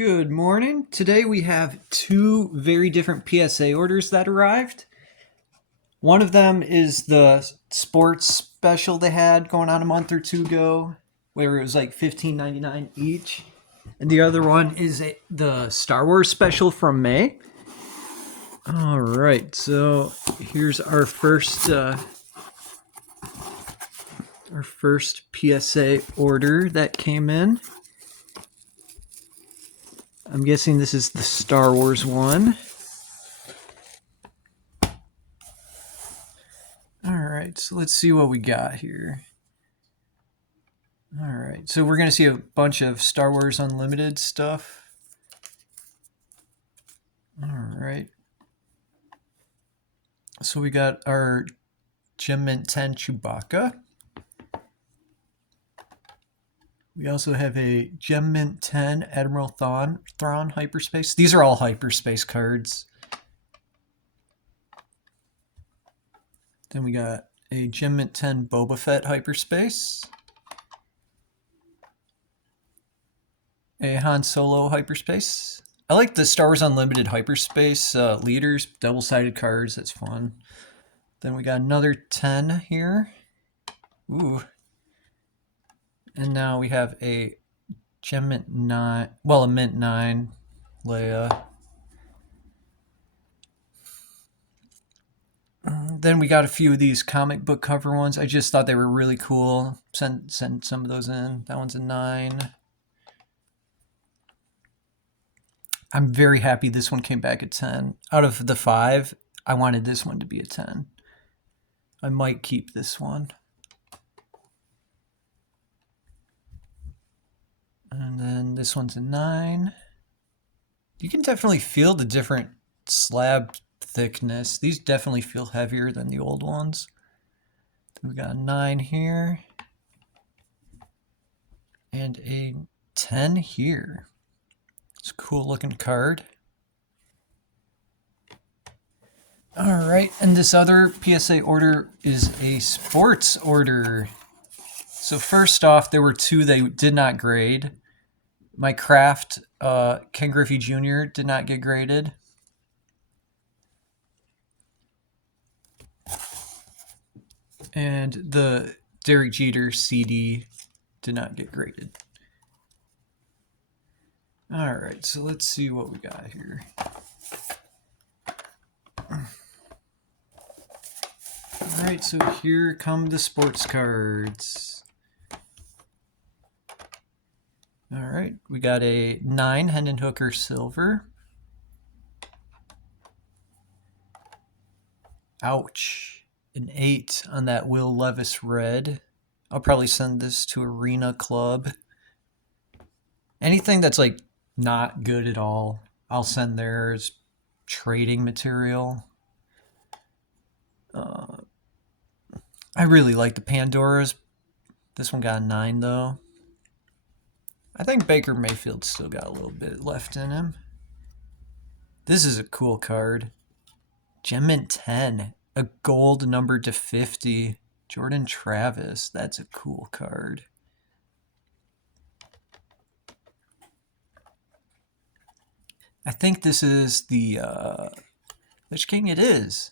Good morning. Today we have two very different PSA orders that arrived. One of them is the sports special they had going on a month or two ago, where it was like $15.99 each. And the other one is the Star Wars special from May. All right, so here's our first PSA order that came in. I'm guessing this is the Star Wars one. All right, so let's see what we got here. All right, so we're going to see a bunch of Star Wars Unlimited stuff. All right. So we got our Gem Mint 10 Chewbacca. We also have a Gem Mint 10 Admiral Thrawn Hyperspace. These are all Hyperspace cards. Then we got a Gem Mint 10 Boba Fett Hyperspace. A Han Solo Hyperspace. I like the Star Wars Unlimited Hyperspace leaders, double-sided cards. That's fun. Then we got another 10 here. Ooh. And now we have a Gem Mint 9, well, a Mint 9 Leia. Then we got a few of these comic book cover ones. I just thought they were really cool. Send some of those in. That one's a 9. I'm very happy this one came back at 10. Out of the 5, I wanted this one to be a 10. I might keep this one. And then this one's a 9. You can definitely feel the different slab thickness. These definitely feel heavier than the old ones. Then we got a 9 here. And a 10 here. It's a cool looking card. All right, and this other PSA order is a sports order. So first off, there were 2 they did not grade. My Kraft Ken Griffey Jr. did not get graded. And the Derek Jeter CD did not get graded. All right, so let's see what we got here. All right, so here come the sports cards. All right, we got a 9 Hendon Hooker Silver. Ouch. An 8 on that Will Levis Red. I'll probably send this to Arena Club. Anything that's like not good at all, I'll send there as trading material. I really like the Pandoras. This one got a 9 though. I think Baker Mayfield still got a little bit left in him. This is a cool card. Gem Mint 10. A gold number to 50. Jordan Travis. That's a cool card. I think this is the Lich King. It is.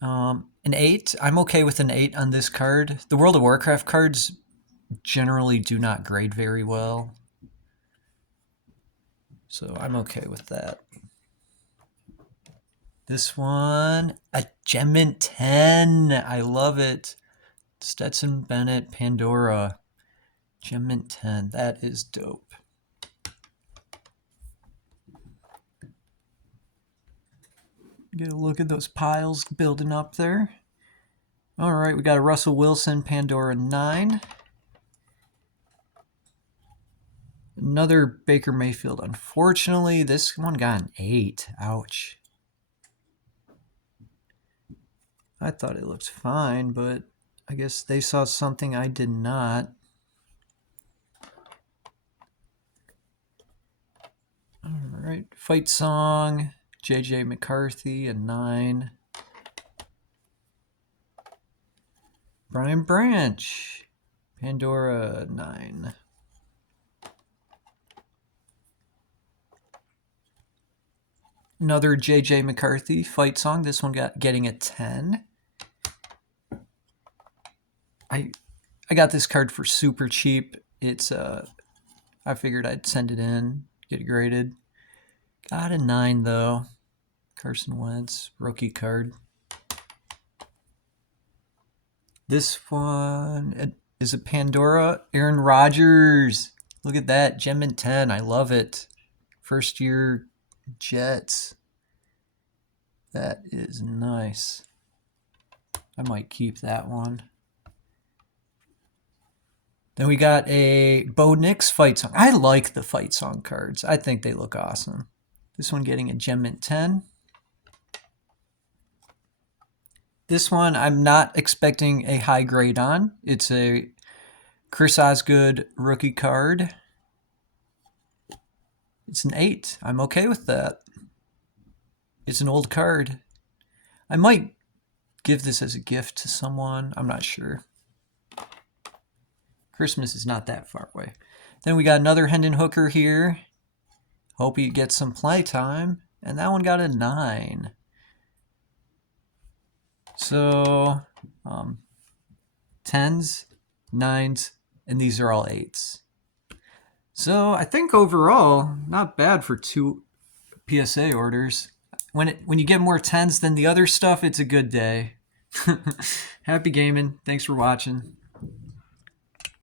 An 8. I'm okay with an 8 on this card. The World of Warcraft cards generally do not grade very well. So I'm okay with that. This one, a Gem Mint 10. I love it. Stetson Bennett Pandora. Gem Mint 10. That is dope. Get a look at those piles building up there. All right, we got a Russell Wilson Pandora 9. Another Baker Mayfield. Unfortunately, this one got an 8. Ouch. I thought it looked fine, but I guess they saw something I did not. All right, Fight Song, J.J. McCarthy, a 9. Brian Branch, Pandora, 9. Another J.J. McCarthy fight song. This one getting a 10. I got this card for super cheap. It's I figured I'd send it in, get it graded. Got a 9 though. Carson Wentz, rookie card. This one is a Pandora. Aaron Rodgers. Look at that. Gem and 10. I love it. First year Jets. That is nice. I might keep that one. Then we got a Bo Nix fight song. I like the fight song cards. I think they look awesome. This one getting a Gem Mint 10. This one I'm not expecting a high grade on. It's a Chris Osgood rookie card. It's an 8. I'm okay with that. It's an old card. I might give this as a gift to someone. I'm not sure. Christmas is not that far away. Then we got another Hendon Hooker here. Hope he gets some play time. And that one got a 9. So, 10s, 9s, and these are all 8s. So I think overall, not bad for 2 PSA orders. When you get more 10s than the other stuff, it's a good day. Happy gaming. Thanks for watching.